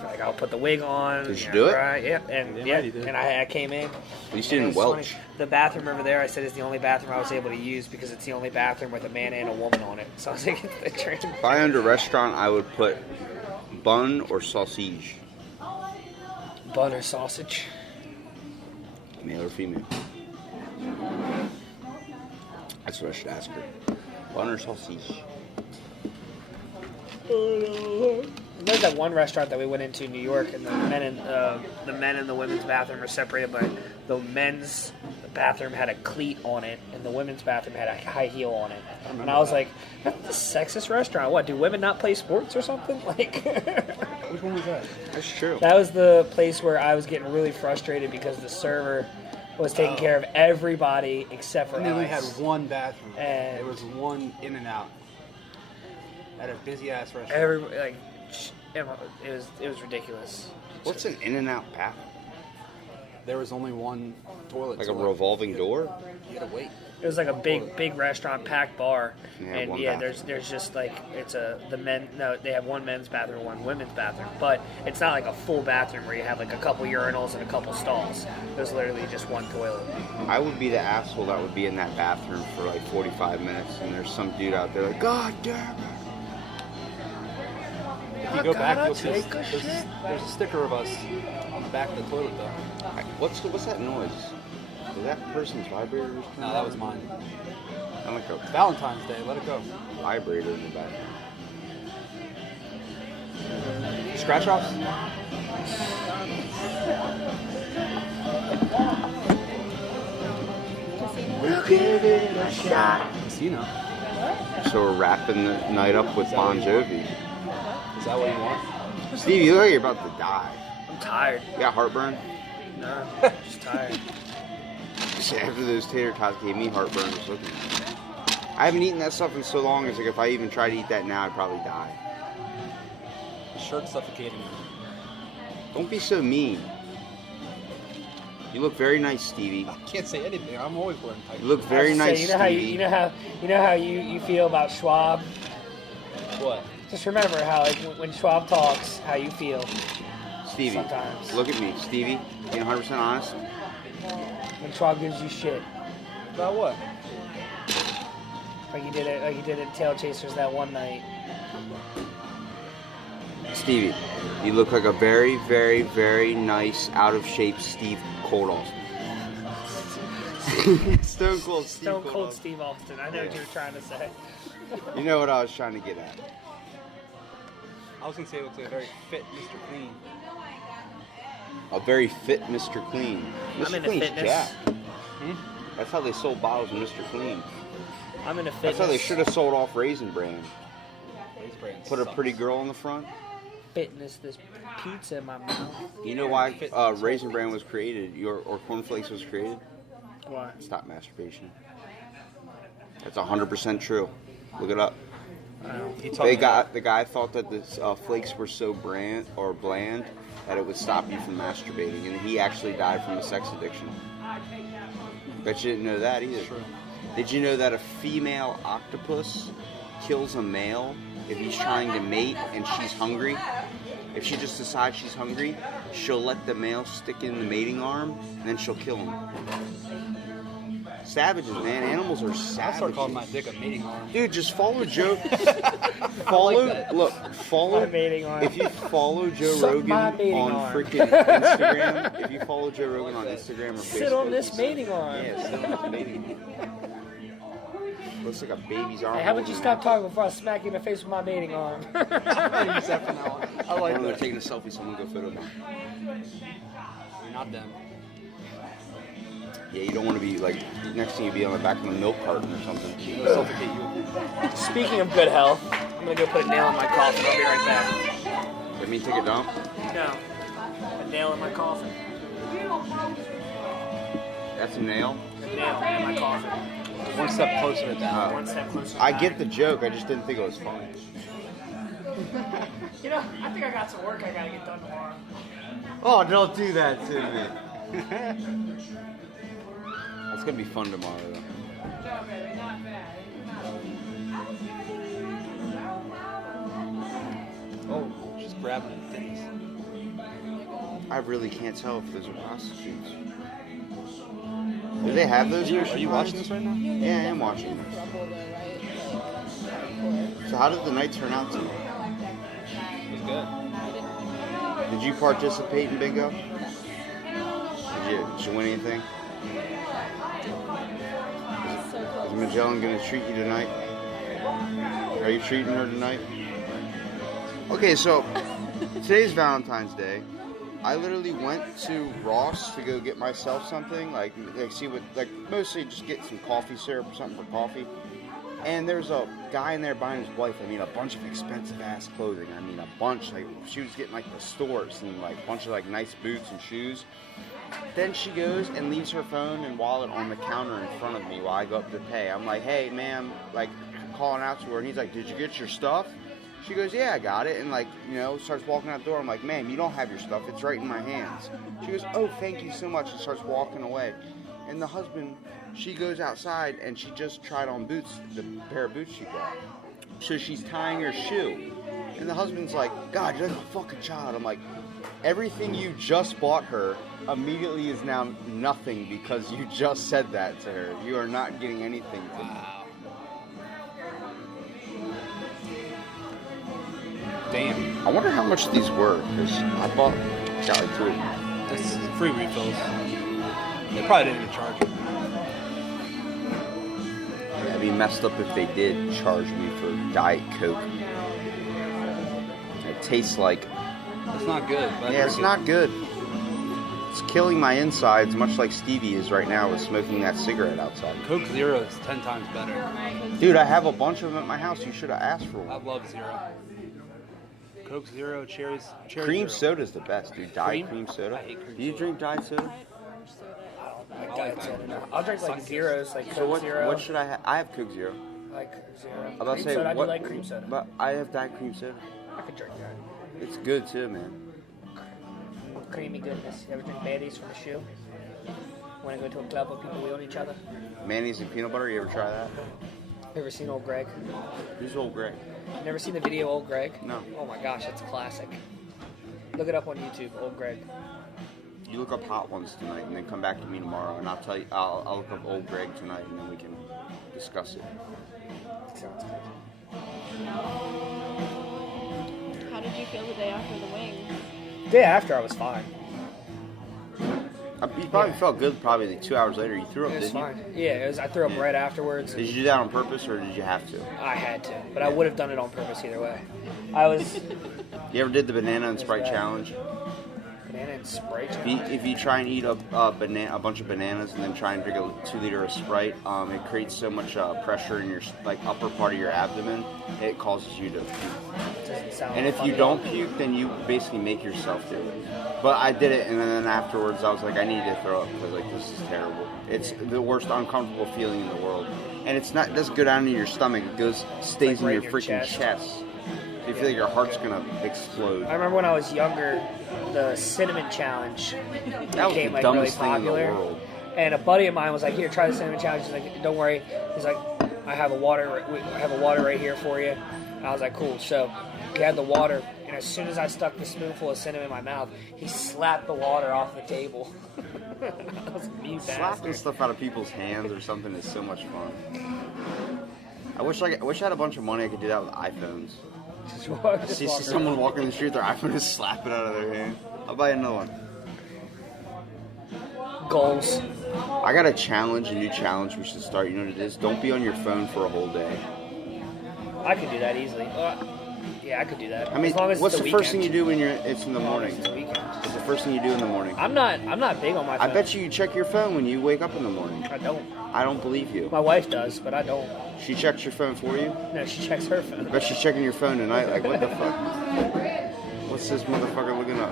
Like, I'll put the wig on. Did you do it? Right, yeah, and I came in. At least you didn't welch. Funny. The bathroom over there, I said, is the only bathroom I was able to use because it's the only bathroom with a man and a woman on it. So I was like, if I owned a restaurant, I would put bun or sausage. Bun or sausage? Male or female? That's what I should ask her. Bun or sausage? There's that one restaurant that we went into in New York, and the men and the women's bathroom are separated, but the men's bathroom had a cleat on it, and the women's bathroom had a high heel on it. And I was like, "That's a sexist restaurant. What? Do women not play sports or something?" Like, Which one was that? That's true. that was the place where I was getting really frustrated because the server was taking care of everybody except for And they only had us. one bathroom. And- there was one in and out. At a busy ass restaurant. Everybody, like, it was ridiculous. What's an in-and-out bathroom? There was only one toilet. Like a so revolving door? You had to wait. It was like a big restaurant, packed bar, Yeah, and one yeah, bathroom. there's just like they have one men's bathroom, one women's bathroom, but it's not like a full bathroom where you have like a couple urinals and a couple stalls. There's literally just one toilet. I would be the asshole that would be in that bathroom for like 45 minutes, and there's some dude out there like, God damn it. If you go back, you'll see take a there's shit. a sticker of us on the back of the toilet, though. What's that noise? Is that person's vibrator? No, that was mine. I like a It's Valentine's Day. Let it go. vibrator in the back. Scratch offs? You know. So we're wrapping the night up with Bon Jovi. Is that what you want? Steve, you look like you're about to die. I'm tired. You got heartburn? No, just tired. After those tater tots gave me heartburn. Just looking. I haven't eaten that stuff in so long. It's like if I even try to eat that now, I'd probably die. The shirt's suffocating me. Don't be so mean. You look very nice, Stevie. I can't say anything. I'm always wearing tight. You look very nice, You know how Stevie. you know how you feel about Schwab. What? Just remember how like, when Schwab talks, how you feel. Stevie, Sometimes. look at me. Stevie, being 100% honest. When Schwab gives you shit, About what? like you did at Tail Chasers that one night. Stevie, you look like a very, very, very nice, out of shape Steve Cold Austin. Stone Cold Steve Stone Cold Cold Austin. Steve Austin. I know what you were trying to say. You know what I was trying to get at. I was going to say it looks like a very fit Mr. Clean. A very fit Mr. Clean. I'm Mr. into Clean's fitness. jacked. That's how they sold bottles of Mr. Clean. I'm into That's fitness. how they should have sold off Raisin Bran. These brands Put a suck. pretty girl in the front. Fitness. This pizza in my mouth. You know why Raisin Bran was created, or Cornflakes was created? Why? Stop masturbation. That's 100% true. Look it up. He told me that. The guy thought that the flakes were so bland that it would stop you from masturbating, and he actually died from a sex addiction. Bet you didn't know that either. True. Did you know that a female octopus kills a male if he's trying to mate and she's hungry? If she just decides she's hungry, she'll let the male stick in the mating arm, and then she'll kill him. Savages, man. Animals are I start savages. calling my dick a mating arm. Dude, just follow Joe. that. Follow. My mating arm. If you follow Joe Suck Rogan my mating on arm. freaking Instagram, if you follow Joe Rogan on Instagram or Facebook, Sit on this mating arm. Yeah, sit on this mating arm. Looks like a baby's arm. Hey, how about you stop talking before I smack you in the face with my mating arm? I like When they're that. taking a selfie, someone go photo them. You're not them. Yeah, you don't want to be like next thing you be on the back of a milk carton or something. They'll suffocate you. Speaking of good health, I'm gonna go put a nail in my coffin. I'll be right back. Let me take a dump. No, a nail in my coffin. That's a nail. A nail in my coffin. One step closer to that. One step closer. I get the joke. I just didn't think it was funny. You know, I think I got some work I gotta get done tomorrow. Oh, don't do that to me. It's gonna be fun tomorrow, though. Oh, she's grabbing the titties. I really can't tell if those are prostitutes. Do they have those? Are you watching this right now? Yeah, I am watching. So how did the night turn out to you? It was good. Did you participate in bingo? Did you win anything? Is Magellan going to treat you tonight? Are you treating her tonight? Okay, so today's Valentine's Day. I literally went to Ross to go get myself something, like see what, like mostly just get some coffee syrup or something for coffee. And there's a guy in there buying his wife, I mean, a bunch of expensive ass clothing. I mean, a bunch, like she was getting like the stores and like a bunch of like nice boots and shoes. Then she goes and leaves her phone and wallet on the counter in front of me while I go up to pay. I'm like, hey, ma'am, like calling out to her, and he's like, did you get your stuff? She goes, yeah, I got it, and like, you know, starts walking out the door. I'm like, ma'am, you don't have your stuff. It's right in my hands. She goes, oh, thank you so much, and starts walking away. And the husband, she goes outside, and she just tried on boots, the pair of boots she got. So she's tying her shoe. And the husband's like, God, you're like a fucking child. I'm like, everything you just bought her immediately is now nothing because you just said that to her. You are not getting anything from her. Damn. I wonder how much these were, because I bought three. This is free refills. They probably didn't even charge me. It'd be messed up if they did charge me for Diet Coke. It tastes like... It's not good. But Yeah, it's not good. It's killing my insides, much like Stevie is right now with smoking that cigarette outside. Coke Zero is 10 times better. Dude, I have a bunch of them at my house. You should have asked for I one. love Zero. Coke Zero, cherry Cream Zero. soda's the best, dude. Diet cream soda. I hate cream Do you soda. drink diet soda? Like Diet Soda, no. I'll drink like zeros, like So Coke Zero. what should I have? I have Coke Zero. Like Coke Zero. I'm about to Cream say, soda, I do what, like cream soda. But I have diet cream soda. I could drink that. It's good too, man. Creamy goodness. You ever drink mayonnaise from the shoe? When I go to a club where people wheel on each other? Mayonnaise and peanut butter, you ever try that? Ever seen Old Greg? Who's old Greg? Never seen the video Old Greg? No. Oh my gosh, it's classic. Look it up on YouTube, Old Greg. You look up hot ones tonight and then come back to me tomorrow and I'll tell you, I'll look up old Greg tonight and then we can discuss it. Sounds good. How did you feel the day after the wings? Day after, I was fine. You probably felt good probably like 2 hours later. You threw up, It was didn't fine. Yeah, it was, I threw up right afterwards. you? Did you do that on purpose or did you have to? I had to, but I would have done it on purpose either way. I was You ever did the banana and Sprite bad. challenge? banana and Sprite. If you try and eat a bunch of bananas and then try and drink a 2 liter of Sprite, it creates so much pressure in your like upper part of your abdomen, it causes you to puke. Doesn't sound And if funny you at all. don't puke, then you basically make yourself do it. But I did it, and then afterwards I was like, I need to throw up because like this is terrible. It's the worst uncomfortable feeling in the world, and it doesn't go down in your stomach. It stays Like in right your in your freaking chest. You feel like your heart's gonna explode. I remember when I was younger, the cinnamon challenge That was became the like really dumbest thing in the popular. world. And a buddy of mine was like, "Here, try the cinnamon challenge." He's like, "Don't worry." He's like, "I have a water right here for you." And I was like, "Cool." So he had the water, and as soon as I stuck the spoonful of cinnamon in my mouth, he slapped the water off the table. That was me, Slapping bastard. stuff out of people's hands or something is so much fun. I wish I had a bunch of money I could do that with iPhones. See someone walking in the street, their iPhone just slap it out of their hand. I'll buy another one. Goals. I got a new challenge we should start. You know what it is? Don't be on your phone for a whole day. I could do that easily. Yeah, I could do that. I mean, as long as what's it's the the first thing you weekend. do when it's in the morning? It's the weekend. What's the first thing you do in the morning? I'm not big on my phone. I bet you check your phone when you wake up in the morning. I don't. I don't believe you. My wife does, but I don't. She checks your phone for you? No, she checks her I phone. bet she's checking your phone tonight. Like, what the fuck? What's this motherfucker looking up?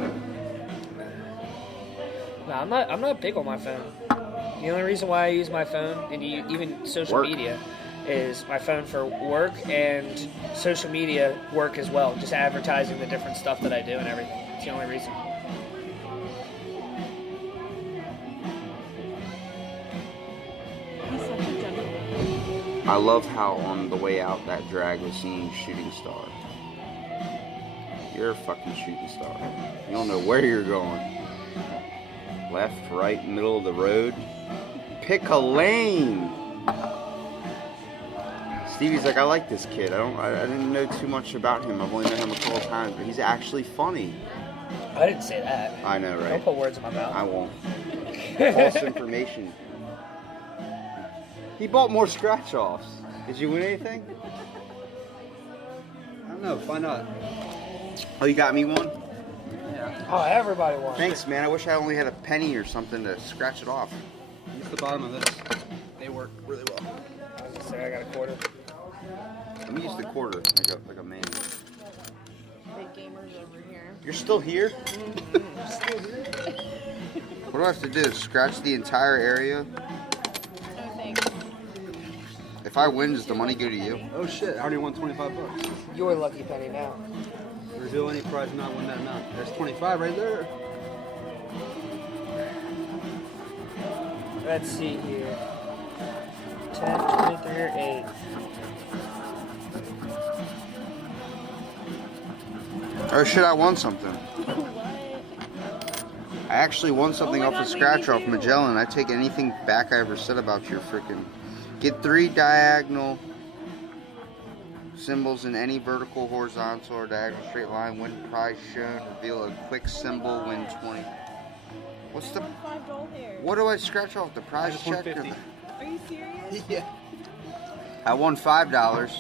No, I'm not big on my phone. The only reason why I use my phone and even social Work. media is my phone for work and social media work as well. Just advertising the different stuff that I do and everything. It's the only reason. He's such a gentleman. I love how on the way out that drag was singing Shooting Star. You're a fucking shooting star. You don't know where you're going. Left, right, middle of the road. Pick a lane. Stevie's like, I like this kid. I didn't know too much about him. I've only met him a couple times, but he's actually funny. I didn't say that. I know, right? Don't put words in my mouth. I won't. False information. He bought more scratch-offs. Did you win anything? I don't know. Find out. Oh, you got me one? Yeah. Oh, everybody wants. Thanks, man. I wish I only had a penny or something to scratch it off. Use the bottom of this. They work really well. I was gonna say I got a quarter. Let me use the quarter like a man. Big gamers over here. You're still here? What do I have to do? Scratch the entire area? No thanks. If I win, does the money go to you? Oh shit! I already won $25. Your lucky penny now. Reveal any prize and not win that amount. There's 25 right there. Let's see here. 10, 23, or 8. Oh shit, I won something. What? I actually won something Oh off my the God, scratch me off too. Magellan. I take anything back I ever said about your freaking. Get 3 diagonal symbols in any vertical, horizontal, or diagonal straight line. Win prize shown. Reveal a quick symbol. Win 20. What's the? $5 hair. What do I scratch off? The prize just won check? Or 50. the, Are you serious? Yeah. I won $5.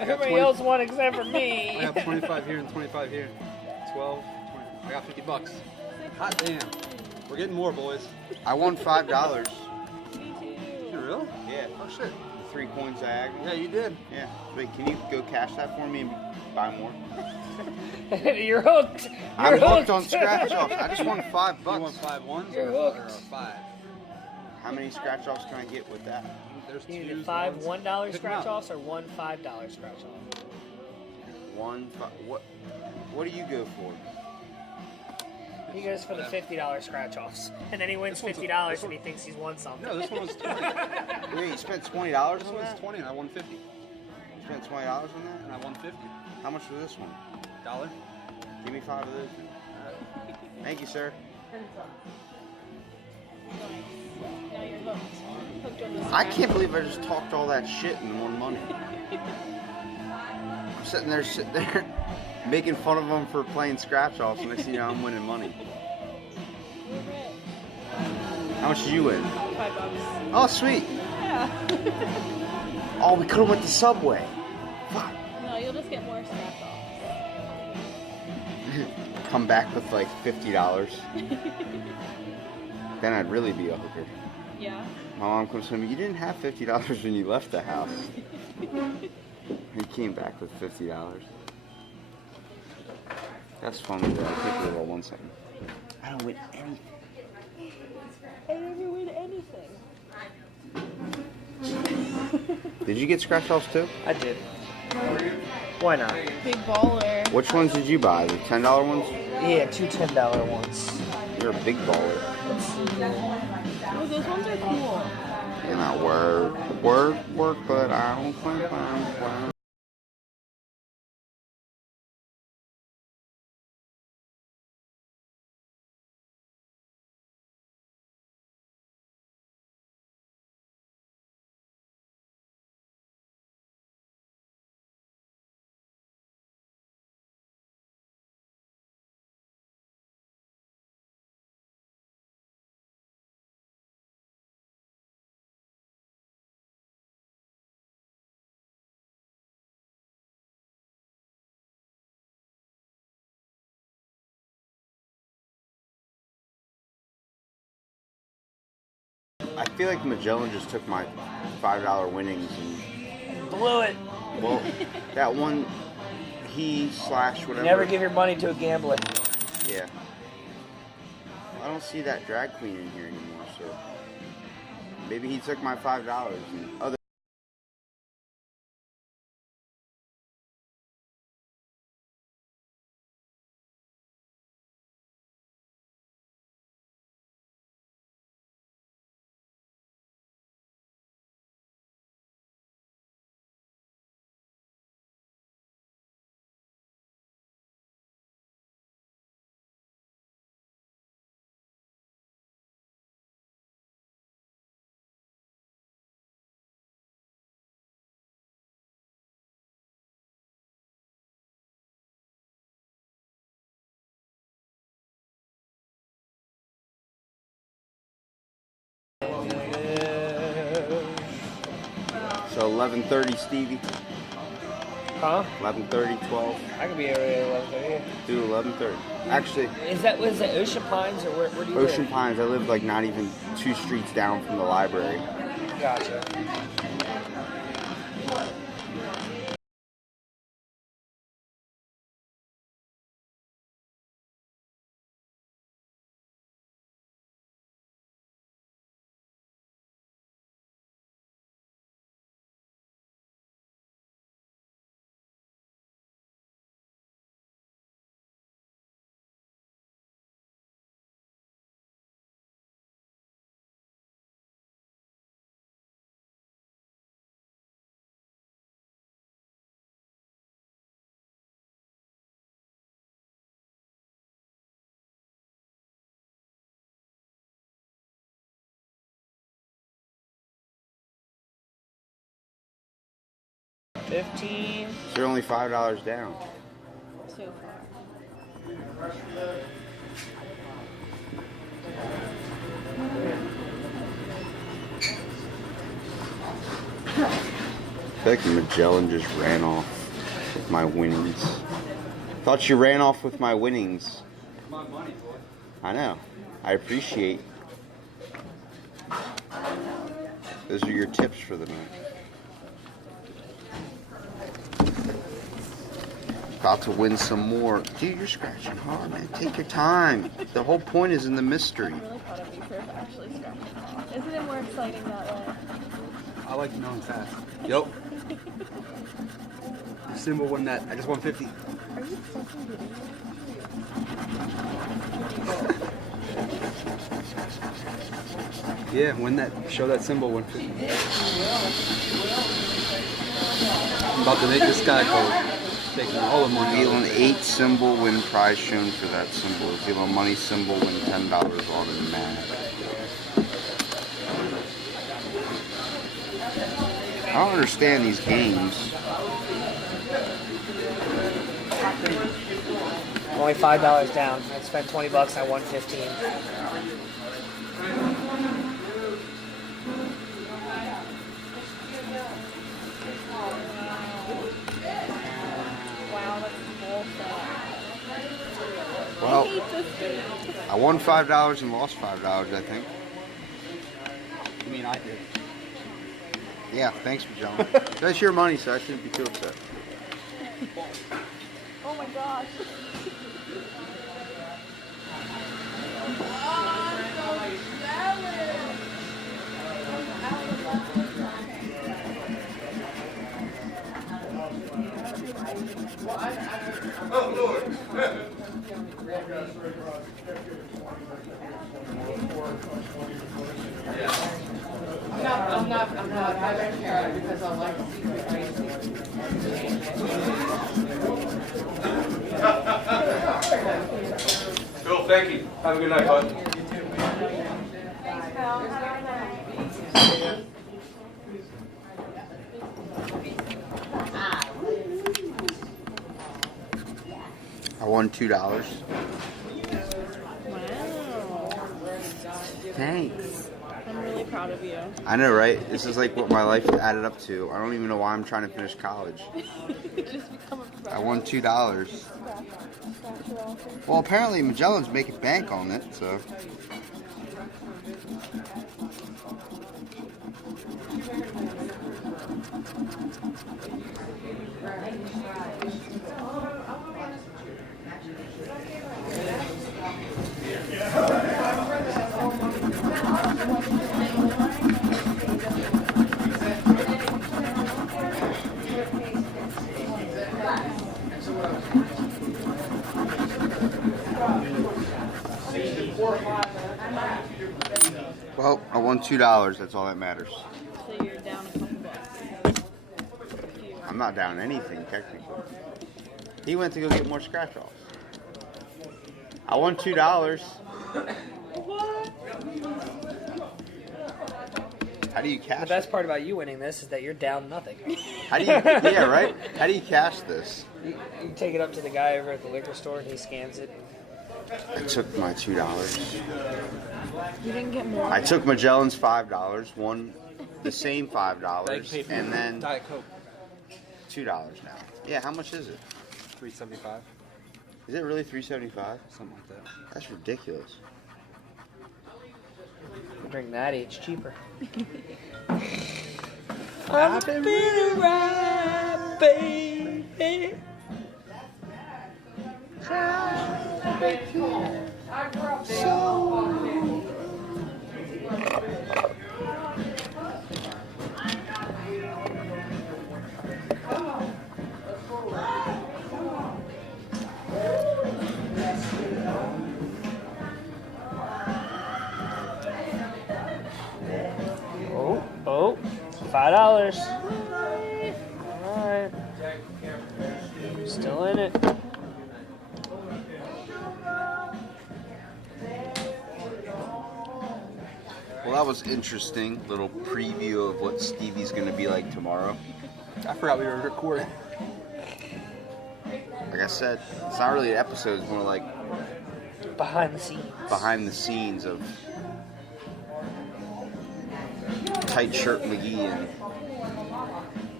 Everybody else won except for I me. got 25 here and 25 here. 12, 20. I got $50. Hot damn. We're getting more, boys. I won $5. Me too. You real? Yeah. Oh shit. The 3 coins diagonal. Yeah, you did. Yeah. Wait, can you go cash that for me and buy more? You're hooked. I'm You're hooked on scratch offs. I just won $5. You want 5 ones You're or hooked. 5? How many scratch offs can I get with that? There's You two need 5 ones. $1 Pick 'em scratch out. offs or 1 $5 scratch off. 1, 5. What do you go for? He goes for the $50 scratch offs, and then he wins This one's a- $50 this and he one- thinks he's won something. No, this one was 20. Wait, you spent $20 This on one's that? 20 and I won 50. You spent $20 on that? And I won 50. How much for this one? $1. Give me 5 of those. Then. Thank you, sir. Now you're hooked. Hooked on this. I can't believe I just talked all that shit and won money. I'm sitting there making fun of them for playing scratch offs, and I see now I'm winning money. You're rich. How much did you win? $5. Oh, sweet. Yeah. Oh, we could have went to Subway. Fuck. No, you'll just get more scratch offs. Come back with like $50. Then I'd really be a hooker. Yeah. My mom comes to me, you didn't have $50 when you left the house. He came back with $50. That's funny that I think we all won something. I don't win anything. I never win anything. Did you get scratch offs too? I did. Why not? Big baller. Which ones did you buy? The $10 ones? Yeah, 2 $10 ones. You're a big baller. Let's see here. Oh, those ones are cool. And I work, but I don't climb. I feel like Magellan just took my $5 winnings and Blew it. well, that one whatever. Never give your money to a gambler. Yeah. I don't see that drag queen in here anymore, so maybe he took my $5 and other. So 11:30, Stevie. Huh? 11:30, 12. I could be over there 11:30. Do 11:30. Actually, Was it Ocean Pines or where do you Ocean live? Pines. I live like not even 2 streets down from the library. Gotcha. $15. So you're only $5 down. So far. I feel like Magellan just ran off with my winnings. Thought you ran off with my winnings. I know. I appreciate. Those are your tips for the night. About to win some more. Dude, you're scratching hard, man. Take your time. The whole point is in the mystery. I'm really proud of you for actually scratching it off. Isn't it more exciting that way? I like knowing fast. Yup. The symbol won that. I just won 50. Are you fucking kidding me? Yeah, win that. Show that symbol won 50. I'm about to make this guy go. Taking all the money. Reveal an 8 symbol, win prize shown for that symbol. Reveal a money symbol, win $10 on a mad. I don't understand these games. Only $5 down. I spent $20. I won 15. Wow, that's bullshit. Well, I hate this game. I won $5 and lost $5, I think. You mean I did? Yeah, thanks for John. That's your money, so I shouldn't be too upset. Oh my gosh. I'm not, I don't care because I like to see the Cool, thank you. Have a good night, bud. Thanks, pal. Have a good night. I won $2. Wow. Thanks. I'm really proud of you. I know, right? This is like what my life added up to. I don't even know why I'm trying to finish college. Just become a professional. I won $2. Well, apparently Magellan's making bank on it, so. Well, I won $2. That's all that matters. So you're down a couple bucks. I'm not down anything, technically. He went to go get more scratch-offs. I won $2. How do you cash The best part about you winning this is that you're down nothing. How do you, yeah, right? How do you cash this? You take it up to the guy over at the liquor store and he scans it. I took my $2. You didn't get more. I took Magellan's $5, won the same $5, and then Diet Coke, $2 now. Yeah, how much is it? $3.75, Is it really $3.75? something like that. That's ridiculous. Drink Natty, it's cheaper. I'm feeling right, baby. Oh, $5. All right, still in it. Well, that was interesting. Little preview of what Stevie's going to be like tomorrow. I forgot we were recording. Like I said, it's not really an episode. It's more like Behind the scenes. behind the scenes of Tight Shirt McGee and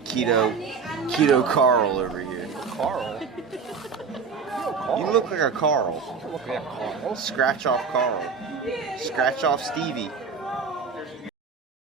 Keto Carl over here. Carl. You look like a Carl. I look like a Carl. Scratch off Carl. Scratch off Stevie.